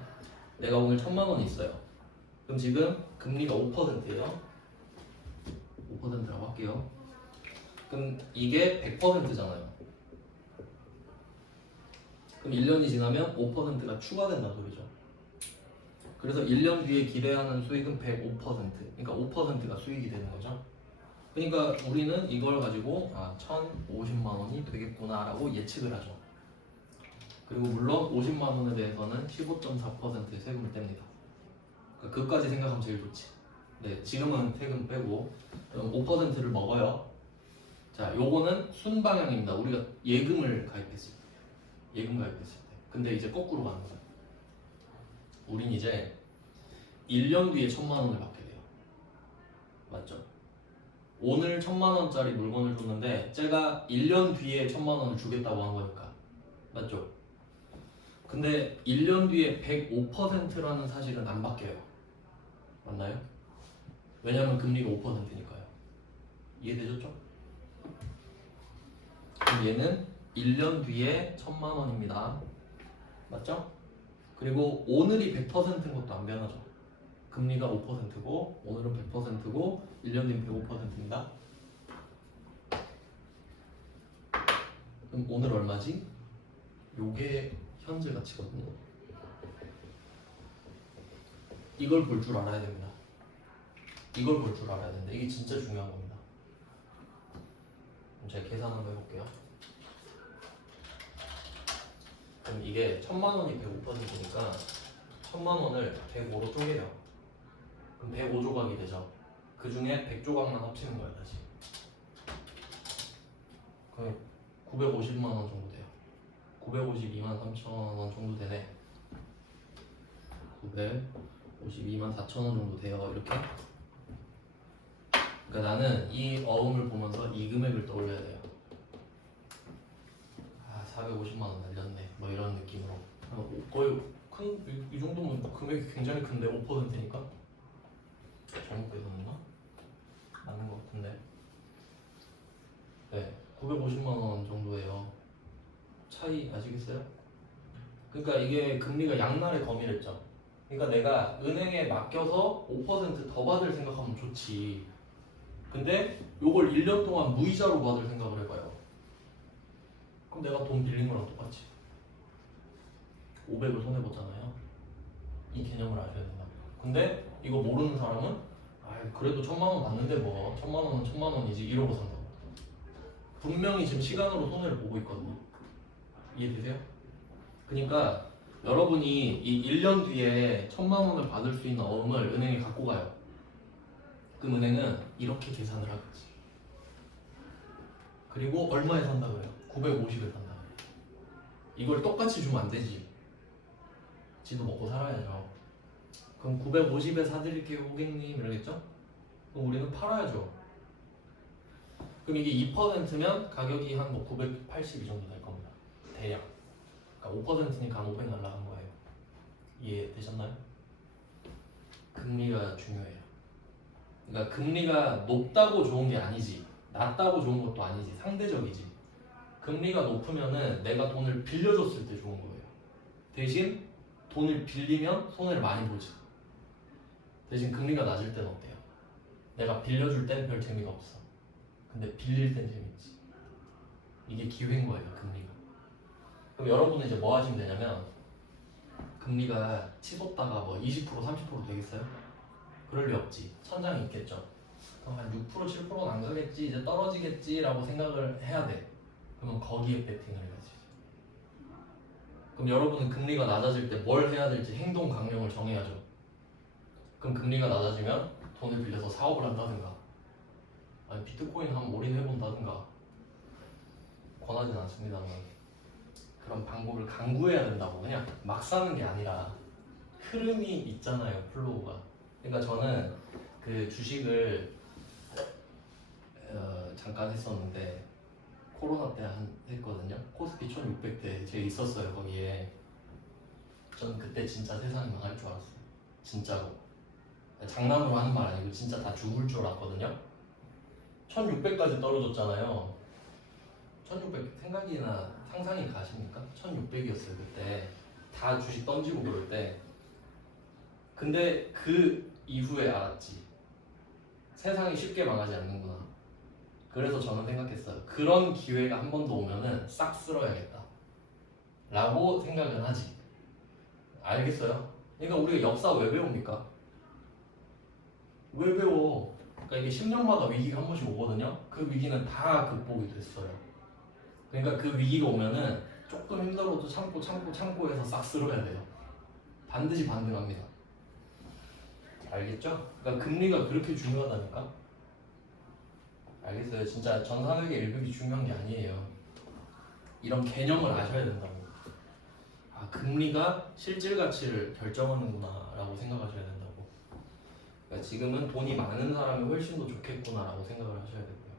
내가 오늘 1000만원이 있어요. 그럼 지금 금리가 5%예요. 5%라고 할게요. 그럼 이게 100%잖아요. 그럼 1년이 지나면 5%가 추가된다는 소리죠. 그래서 1년 뒤에 기대하는 수익은 105%. 그러니까 5%가 수익이 되는 거죠. 그러니까 우리는 이걸 가지고 1,050만 원이 되겠구나라고 예측을 하죠. 그리고 물론 50만 원에 대해서는 15.4%의 세금을 뗍니다. 그러니까 그까지 생각하면 제일 좋지. 네, 지금은 세금 빼고 5%를 먹어요. 자, 요거는 순방향입니다. 우리가 예금을 가입했을 때. 예금 가입했을 때. 근데 이제 거꾸로 가는 거야. 우린 이제 1년 뒤에 1000만 원을 받게 돼요. 맞죠? 오늘 1000만 원짜리 물건을 줬는데 제가 1년 뒤에 1000만 원을 주겠다고 한 거니까. 맞죠? 근데 1년 뒤에 105%라는 사실은 안 바뀌어요. 맞나요? 왜냐면 금리가 5%니까요. 이해되셨죠? 그럼 얘는 1년 뒤에 1000만 원입니다. 맞죠? 그리고 오늘이 100%인 것도 안 변하죠. 금리가 5%고 오늘은 100%고 1년 뒤엔 105%입니다. 그럼 오늘 얼마지? 요게 현재 가치거든요. 이걸 볼 줄 알아야 됩니다. 이걸 볼 줄 알아야 되는데 이게 진짜 중요한 겁니다. 그럼 제가 계산 한번 해볼게요. 그럼 이게 1000만 원이 105%니까 1000만 원을 105로 쪼개요. 그럼 105조각이 되죠. 그 중에 100조각만 합치는 거예요, 다시. 그럼 950만 원 정도 돼요. 952만 3천 원 정도 되네. 952만 4천 원 정도 돼요. 이렇게. 그러니까 나는 이 어음을 보면서 이 금액을 떠올려야 돼요. 450만 원 날렸네. 뭐 이런 느낌으로. 거의 이 정도면 금액이 굉장히 큰데 5%니까. 잘못 계산했나? 맞는 것 같은데. 네, 950만 원 정도예요. 차이 아시겠어요? 그러니까 이게 금리가 양날의 검이랬죠. 그러니까 내가 은행에 맡겨서 5%더 받을 생각하면 좋지. 근데 요걸 1년 동안 무이자로 받을 생각을 해봐요. 그럼 내가 돈 빌린 거랑 똑같지. 500을 손해보잖아요. 이 개념을 아셔야 된다. 근데 이거 모르는 사람은 그래도 1000만 원 받는데 뭐 1000만 원은 1000만 원이지 이러고 산다고. 분명히 지금 시간으로 손해를 보고 있거든요. 이해되세요? 그러니까 여러분이 이 1년 뒤에 1000만 원을 받을 수 있는 어음을 은행에 갖고 가요. 그럼 은행은 이렇게 계산을 하겠지. 그리고 얼마에 산다 그래요? 950에 산다 그래요. 이걸 똑같이 주면 안 되지. 지도 먹고 살아야죠. 그럼 950에 사드릴게요 고객님 이러겠죠? 그럼 우리는 팔아야죠. 그럼 이게 2%면 가격이 한 뭐 980 이 정도 될 겁니다. 대략. 그러니까 5%니까 한 500 날라간 거예요. 이해되셨나요? 금리가 중요해요. 그러니까 금리가 높다고 좋은 게 아니지, 낮다고 좋은 것도 아니지, 상대적이지. 금리가 높으면은 내가 돈을 빌려줬을 때 좋은 거예요. 대신 돈을 빌리면 손해를 많이 보지. 대신 금리가 낮을 때는 어때요? 내가 빌려줄 땐 별 재미가 없어. 근데 빌릴 땐 재밌지. 이게 기회인 거예요, 금리가. 그럼 여러분은 이제 뭐 하시면 되냐면, 금리가 치솟다가 뭐 20% 30% 되겠어요? 그럴 리 없지. 천장이 있겠죠. 그럼 한 6% 7%는 안 가겠지, 이제 떨어지겠지 라고 생각을 해야 돼. 그러면 거기에 베팅을 해야지. 그럼 여러분은 금리가 낮아질 때 뭘 해야 될지 행동 강령을 정해야죠. 그럼 금리가 낮아지면 돈을 빌려서 사업을 한다든가, 아니 비트코인 한번 올인해본다든가, 권하진 않습니다만 그런 방법을 강구해야 된다고. 그냥 막 사는 게 아니라 흐름이 있잖아요, 플로우가. 그러니까 저는 그 주식을 잠깐 했었는데 코로나 때 했거든요. 코스피 1600대 제가 있었어요 거기에. 전 그때 진짜 세상이 망할 줄 알았어요. 진짜로. 장난으로 하는 말 아니고 진짜 다 죽을 줄 알았거든요. 1600까지 떨어졌잖아요. 1600 생각이나 상상이 가십니까? 1600이었어요 그때. 다 주식 던지고 그럴 때. 근데 그 이후에 알았지. 세상이 쉽게 망하지 않는구나. 그래서 저는 생각했어요. 그런 기회가 한 번 더 오면은 싹 쓸어야겠다 라고 생각은 하지. 알겠어요? 그러니까 우리가 역사 왜 배웁니까? 왜 배워? 그러니까 이게 10년마다 위기가 한 번씩 오거든요. 그 위기는 다 극복이 됐어요. 그러니까 그 위기가 오면은 조금 힘들어도 참고 해서 싹 쓸어야 돼요. 반드시 반등합니다. 알겠죠? 그러니까 금리가 그렇게 중요하다니까. 알겠어요. 진짜 전산회계 1급이 중요한 게 아니에요. 이런 개념을 아셔야 된다고. 아, 금리가 실질 가치를 결정하는구나 라고 생각하셔야 된다고. 그러니까 지금은 돈이 많은 사람이 훨씬 더 좋겠구나 라고 생각을 하셔야 되고요.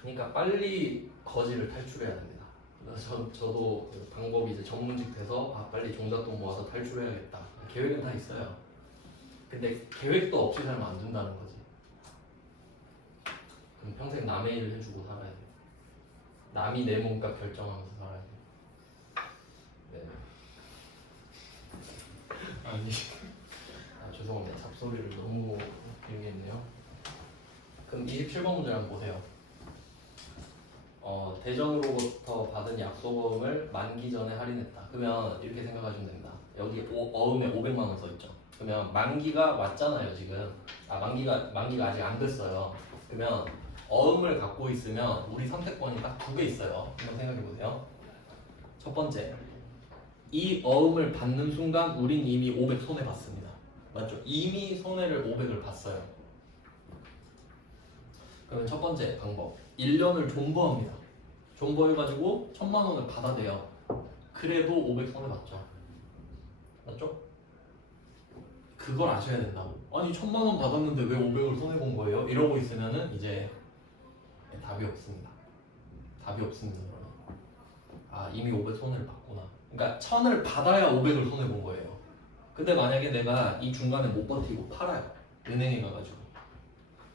그러니까 빨리 거지를 탈출해야 됩니다. 그래서 저도 그 방법이 이제 전문직 돼서 빨리 종잣돈 모아서 탈출해야겠다. 계획은 다 있어요. 근데 계획도 없이 살면 안 된다는 거지. 그럼 평생 남의 일을 해주고 살아야 돼. 남이 내 몸값 결정하면서 살아야 돼. 네. 아니, 죄송합니다. 잡소리를 너무 길게 했네요. 그럼 27번 문제 한번 보세요. 대전으로부터 받은 약속어음을 만기 전에 할인했다. 그러면 이렇게 생각하시면 됩니다. 여기 어음에 500만 원 써 있죠. 그러면 만기가 왔잖아요 지금. 만기가 아직 안 됐어요. 그러면 어음을 갖고 있으면 우리 선택권이 딱 2개 있어요. 한번 생각해 보세요. 첫 번째, 이 어음을 받는 순간 우린 이미 500 손해 봤습니다. 맞죠? 이미 손해를 500을 봤어요. 그러면 첫 번째 방법, 1년을 존버합니다. 존버해가지고 1000만 원을 받아내요. 그래도 500 손해 봤죠. 맞죠? 그걸 아셔야 된다고. 아니 1000만 원 받았는데 왜 500을 손해 본 거예요? 이러고 있으면은 이제 답이 없습니다. 답이 없습니다. 이미 500 손해를 봤구나. 그러니까 1000을 받아야 500을 손해 본 거예요. 근데 만약에 내가 이 중간에 못 버티고 팔아요. 은행에 가가지고.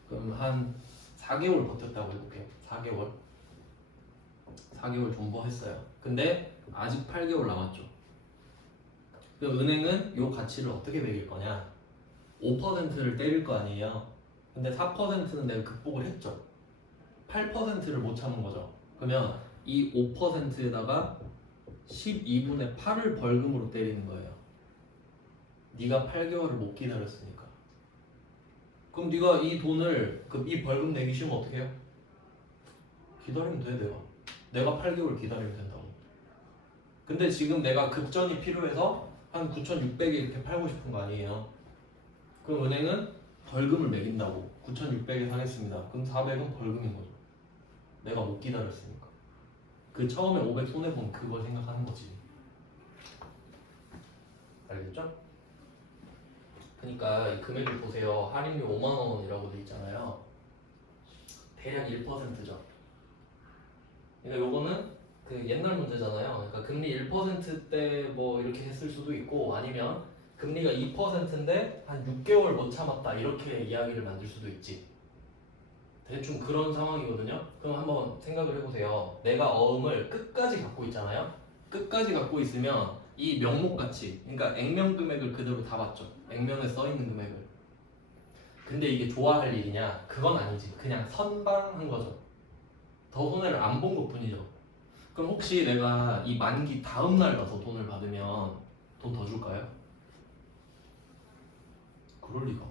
그럼 한 4개월 버텼다고 해볼게요. 4개월 존버했어요. 근데 아직 8개월 남았죠. 그럼 은행은 이 가치를 어떻게 매길 거냐? 5%를 때릴 거 아니에요. 근데 4%는 내가 극복을 했죠. 8%를 못 참은 거죠. 그러면 이 5%에다가 12분의 8을 벌금으로 때리는 거예요. 네가 8개월을 못 기다렸으니까. 그럼 네가 이 돈을 이 벌금 내기 싫으면 어떻게 해요? 기다리면 돼. 내가 8개월 기다리면 된다고. 근데 지금 내가 급전이 필요해서 한 9,600에 이렇게 팔고 싶은 거 아니에요. 그럼 은행은 벌금을 매긴다고. 9,600에 사겠습니다. 그럼 400은 벌금인 거죠. 내가 못 기다렸으니까. 그 처음에 500 손해본 그걸 생각하는 거지. 알겠죠? 그러니까 이 금액을 보세요. 할인료 5만 원이라고 돼 있잖아요. 대략 1%죠. 그러니까 요거는 그 옛날 문제잖아요. 그러니까 금리 1%대 뭐 이렇게 했을 수도 있고 아니면 금리가 2%인데 한 6개월 못 참았다 이렇게 이야기를 만들 수도 있지. 대충 그런 상황이거든요. 그럼 한번 생각을 해보세요. 내가 어음을 끝까지 갖고 있잖아요. 끝까지 갖고 있으면 이 명목 가치, 그러니까 액면 금액을 그대로 다 받죠. 액면에 써 있는 금액을. 근데 이게 좋아할 일이냐? 그건 아니지. 그냥 선방한 거죠. 더 손해를 안 본 것뿐이죠. 그럼 혹시 내가 이 만기 다음 날 가서 돈을 받으면 돈 더 줄까요? 그럴 리가.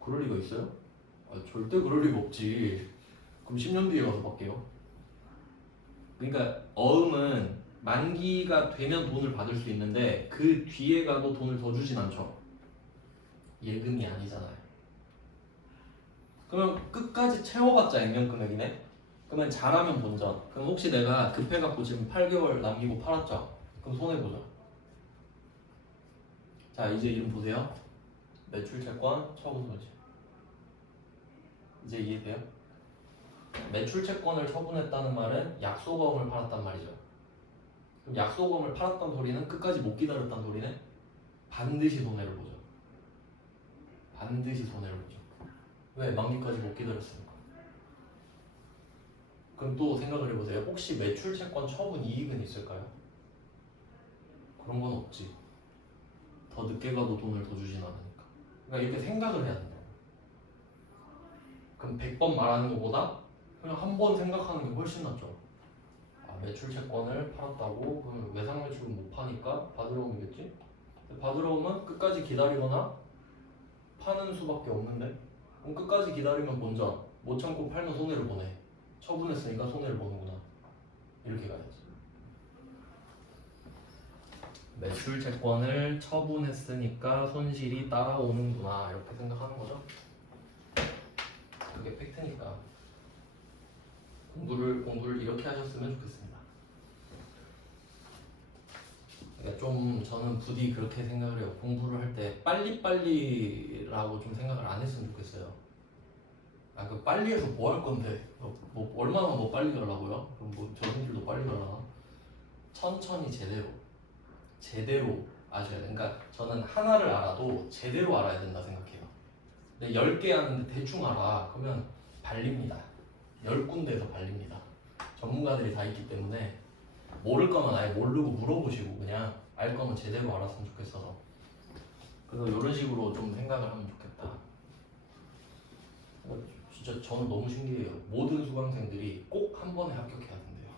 그럴 리가 있어요? 절대 그럴 리가 없지. 그럼 10년 뒤에 가서 받게요. 그러니까 어음은 만기가 되면 돈을 받을 수 있는데 그 뒤에 가도 돈을 더 주진 않죠. 예금이 아니잖아요. 그러면 끝까지 채워봤자 액면 금액이네? 그러면 잘하면 본전. 그럼 혹시 내가 급해갖고 지금 8개월 남기고 팔았죠? 그럼 손해보죠. 자, 이제 이름 보세요. 매출채권, 처분소지. 이제 이해돼요? 매출채권을 처분했다는 말은 약소금을 팔았단 말이죠. 그럼 약소금을 팔았던 소리는 끝까지 못 기다렸단 소리네? 반드시 손해를 보죠. 반드시 손해를 보죠. 왜? 만기까지 못 기다렸으니까. 그럼 또 생각을 해보세요. 혹시 매출채권 처분 이익은 있을까요? 그런 건 없지. 더 늦게 가도 돈을 더 주진 않으니까. 그러니까 이렇게 생각을 해야 된다. 그럼 100번 말하는 것보다 그냥 한 번 생각하는 게 훨씬 낫죠. 매출채권을 팔았다고 그럼 외상매출은 못 파니까 받으러 오겠지? 받으러 오면 끝까지 기다리거나 파는 수밖에 없는데 그럼 끝까지 기다리면 본전 못 참고 팔면 손해를 보네. 처분했으니까 손해를 보는구나. 이렇게 가야지. 매출채권을 처분했으니까 손실이 따라오는구나 이렇게 생각하는 거죠. 그게 팩트니까 공부를 이렇게 하셨으면 좋겠습니다. 그러니까 좀 저는 부디 그렇게 생각을 해요. 공부를 할 때 빨리빨리라고 좀 생각을 안 했으면 좋겠어요. 그 빨리 해서 뭐 할 건데? 뭐 얼마나 뭐 빨리 가려고요? 그럼 뭐 저승길도 빨리 가려나? 천천히 제대로 아셔야 돼. 그러니까 저는 하나를 알아도 제대로 알아야 된다 생각해요. 근데 10개 하는데 대충 알아. 그러면 발립니다. 10군데에서 발립니다. 전문가들이 다 있기 때문에 모를 거면 아예 모르고 물어보시고 그냥 알 거면 제대로 알았으면 좋겠어서 그래서 이런 식으로 좀 생각을 하면 좋겠다. 진짜 저는 너무 신기해요. 모든 수강생들이 꼭 한 번에 합격해야 된대요.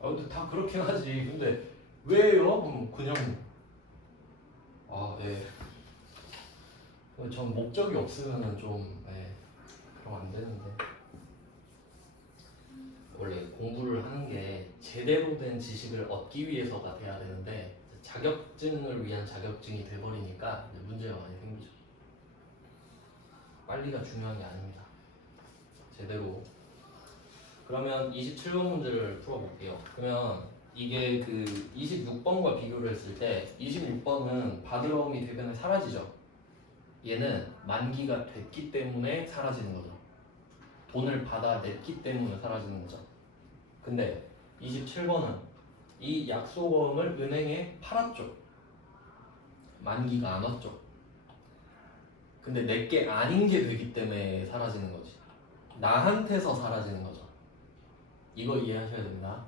근데 다 그렇긴 하지. 근데 왜요? 그냥 예. 전 목적이 없으면은 좀 그럼 안 되는데 원래 공부를 하는 게 제대로 된 지식을 얻기 위해서가 돼야 되는데 자격증을 위한 자격증이 돼버리니까 문제가 많이 생기죠. 빨리가 중요한 게 아닙니다. 제대로. 그러면 27번 문제를 풀어볼게요. 그러면 이게 그 26번과 비교를 했을 때 26번은 바드러움이 대변에 사라지죠. 얘는 만기가 됐기 때문에 사라지는 거죠. 돈을 받아냈기 때문에 사라지는 거죠. 근데 27번은 이 약속어음을 은행에 팔았죠. 만기가 안 왔죠. 근데 내게 아닌 게 되기 때문에 사라지는 거지. 나한테서 사라지는 거죠. 이거 이해하셔야 됩니다.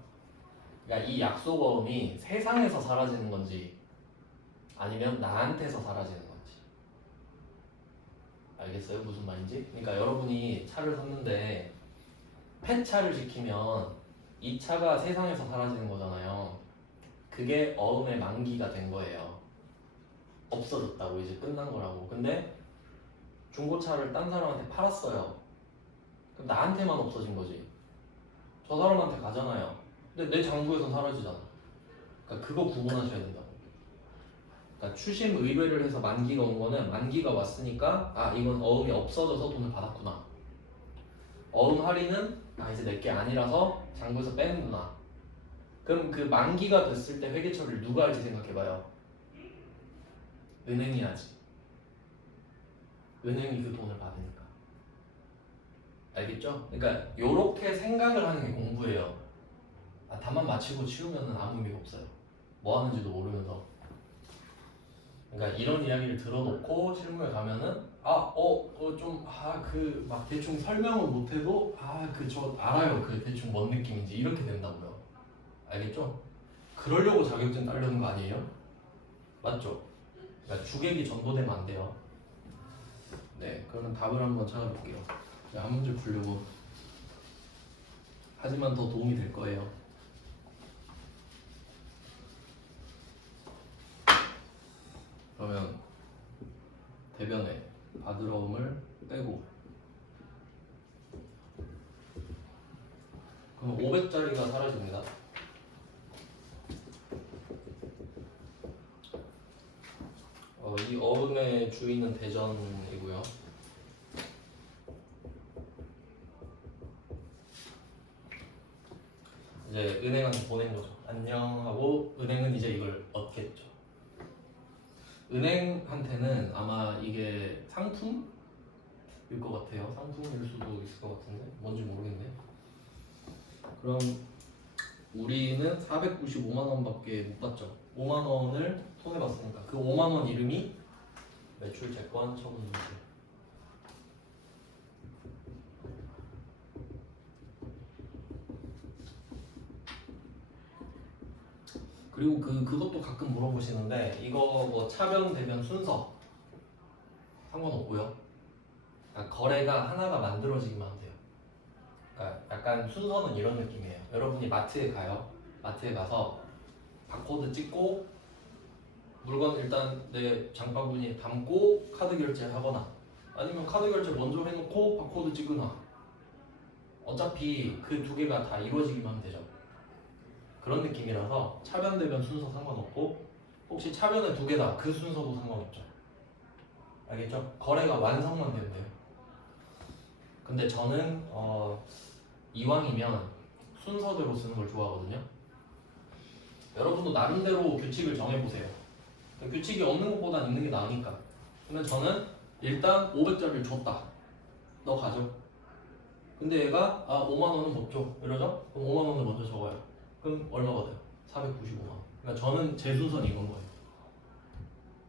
그러니까 이 약속어음이 세상에서 사라지는 건지 아니면 나한테서 사라지는 건지 알겠어요? 무슨 말인지? 그러니까 여러분이 차를 샀는데 폐차를 시키면 이 차가 세상에서 사라지는 거잖아요. 그게 어음의 만기가 된 거예요. 없어졌다고, 이제 끝난 거라고. 근데 중고차를 딴 사람한테 팔았어요. 그럼 나한테만 없어진 거지. 저 사람한테 가잖아요. 근데 내 장부에선 사라지잖아. 그러니까 그거 구분하셔야 된다고. 그러니까 추심 의뢰를 해서 만기가 온 거는 만기가 왔으니까 아 이건 어음이 없어져서 돈을 받았구나. 어음 할인은 아 이제 내게 아니라서 장부에서 빼는구나. 그럼 그 만기가 됐을 때 회계 처리를 누가 할지 생각해봐요. 은행이 하지. 은행이 그 돈을 받으니까. 알겠죠? 그러니까 요렇게 생각을 하는 게 공부예요. 아, 답만 맞히고 치우면 아무 의미가 없어요. 뭐 하는지도 모르면서. 그러니까 이런 이야기를 들어놓고 실무에 가면은 그 막 대충 설명을 못해도 그 저 알아요. 그 대충 뭔 느낌인지 이렇게 된다고요. 알겠죠? 그러려고 자격증 따려는 거 아니에요? 맞죠? 그러니까 주객이 전도되면 안 돼요. 네, 그러면 답을 한번 찾아볼게요. 한 문제 풀려고. 하지만 더 도움이 될 거예요. 그러면 대변에 바드러움을 빼고 그럼 500짜리가 사라집니다. 이 어음의 주인은 대전이고요. 이제 은행한테 보낸 거죠. 안녕 하고 은행은 이제 이걸 얻겠죠. 은행한테는 아마 이게 상품일 것 같아요. 상품일 수도 있을 것 같은데 뭔지 모르겠네. 그럼 우리는 495만 원밖에 못 받죠. 5만 원을 손해 봤으니까 그 5만 원 이름이 매출 채권 처분 문제. 그리고 그것도 가끔 물어보시는데 이거 뭐 차변 대변 순서 상관없고요. 그러니까 거래가 하나가 만들어지기만 하면 돼요. 그러니까 약간 순서는 이런 느낌이에요. 여러분이 마트에 가요. 마트에 가서 바코드 찍고 물건 일단 내 장바구니에 담고 카드 결제하거나 아니면 카드 결제 먼저 해놓고 바코드 찍으나 어차피 그 두 개가 다 이루어지기만 하면 되죠. 그런 느낌이라서 차변 대변 순서 상관없고 혹시 차변에 두 개다 그 순서도 상관없죠. 알겠죠? 거래가 완성만 되면 돼요. 근데 저는 이왕이면 순서대로 쓰는 걸 좋아하거든요. 여러분도 나름대로 규칙을 정해보세요. 규칙이 없는 것보단 있는 게 나으니까. 그러면 저는 일단 500짜리를 줬다. 너 가져. 근데 얘가 5만 원은 못 줘. 이러죠? 그럼 5만 원을 먼저 적어요. 그럼 얼마 받아요? 495만 원. 그러니까 저는 제 순서는 이건 거예요.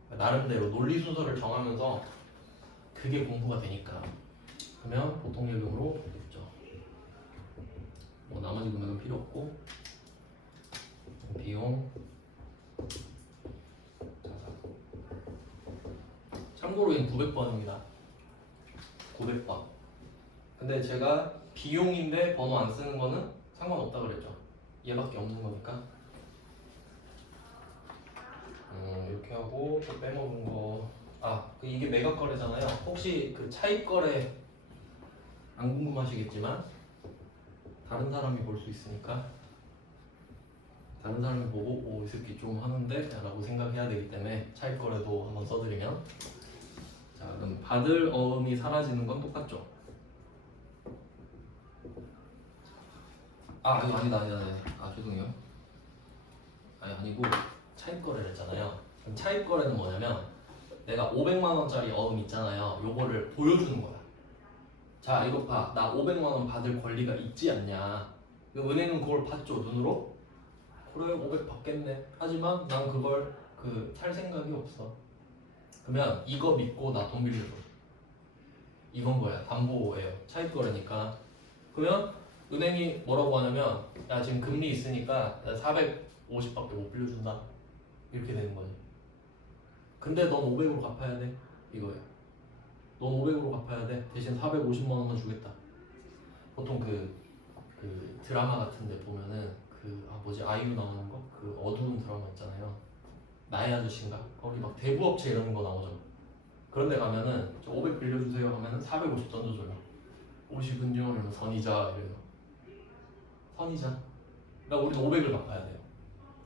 그러니까 나름대로 논리 순서를 정하면서 그게 공부가 되니까. 그러면 보통 예금으로 됐죠. 뭐 나머지 금액은 필요 없고 비용 참고로 얘는 900번입니다. 900번. 근데 제가 비용인데 번호 안 쓰는 거는 상관없다 그랬죠. 얘밖에 없는 거니까. 이렇게 하고 또 빼먹은 거. 이게 매각 거래잖아요. 혹시 그 차입 거래 안 궁금하시겠지만 다른 사람이 볼 수 있으니까 다른 사람이 보고 이 새끼 좀 하는데? 라고 생각해야 되기 때문에 차입 거래도 한번 써드리면 자 그럼 받을 어음이 사라지는 건 똑같죠? 이거 아니다. 죄송해요. 아니고 차입 거래를 했잖아요. 그럼 차입 거래는 뭐냐면 내가 500만 원짜리 어음 있잖아요. 요거를 보여주는 거야. 자 이거 봐. 나 500만 원 받을 권리가 있지 않냐. 은행은 그걸 봤죠 눈으로? 그래 500 받겠네. 하지만 난 그걸 살 생각이 없어. 그러면 이거 믿고 나 돈 빌려줘. 이건 거야. 담보예요. 차입 거래니까. 그러면 은행이 뭐라고 하냐면 야 지금 금리 있으니까 450밖에 못 빌려준다. 이렇게 되는 거지. 근데 넌 500으로 갚아야 돼. 이거예요. 넌 500으로 갚아야 돼. 대신 450만 원만 주겠다. 보통 드라마 같은데 보면은 그 뭐지 아이유 나오는 거 그 어두운 드라마 있잖아요. 나의 아저씨인가? 거기 막 대부업체 이런 거 나오죠. 그런데 가면은 저 500 빌려주세요 하면은 450 던져줘요. 50은요? 이러면 선이자 이래요. 선이자. 그러니까 우리도 500을 갚아야 돼요.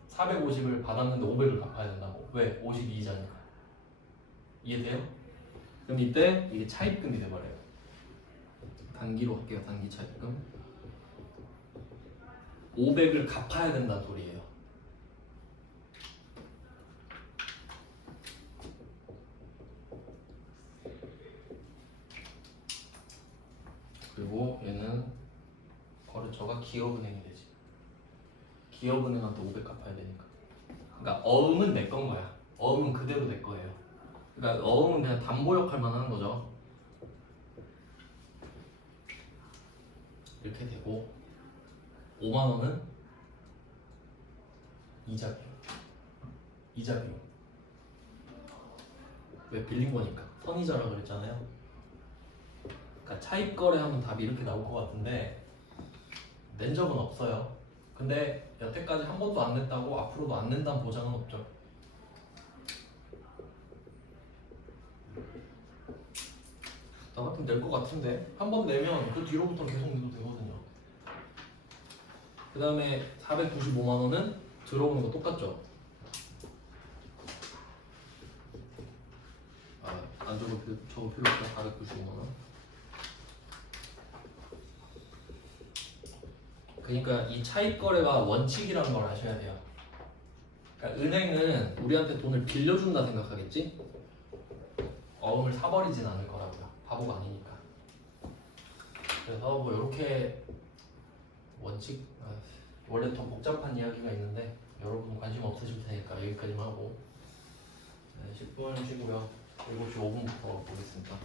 450을 받았는데 500을 갚아야 된다고. 왜? 50이 이자니까. 이해돼요? 그럼 이때 이게 차입금이 돼버려요. 단기로 할게요. 단기 차입금. 500을 갚아야 된다는 소리예요. 그리고 얘는 거래처가 기업은행이 되지. 기업은행한테 500 갚아야 되니까. 그러니까 어음은 내 건 거야. 어음은 그대로 내 거예요. 그러니까 어음은 그냥 담보 역할만 하는 거죠. 이렇게 되고 5만 원은 이자 비용. 이자 비용. 왜 빌린 거니까. 선이자라 그랬잖아요. 그러니까 차입 거래하면 답이 이렇게 나올 것 같은데 낸 적은 없어요. 근데 여태까지 한 번도 안 냈다고 앞으로도 안 낸다는 보장은 없죠. 나 같으면 낼 것 같은데 한 번 내면 그 뒤로부터는 계속 내도 되거든요. 그 다음에 495만 원은 들어오는 거 똑같죠? 안 적을 필요 없어. 495만 원. 그러니까 이 차입 거래가 원칙이라는 걸 아셔야 돼요. 그러니까 은행은 우리한테 돈을 빌려준다 생각하겠지? 어음을 사버리진 않을 거라고요. 바보가 아니니까. 그래서 뭐 이렇게 원칙 원래 더 복잡한 이야기가 있는데 여러분 관심 없으실 테니까 여기까지만 하고 10분 쉬고요. 7시 5분부터 보겠습니다.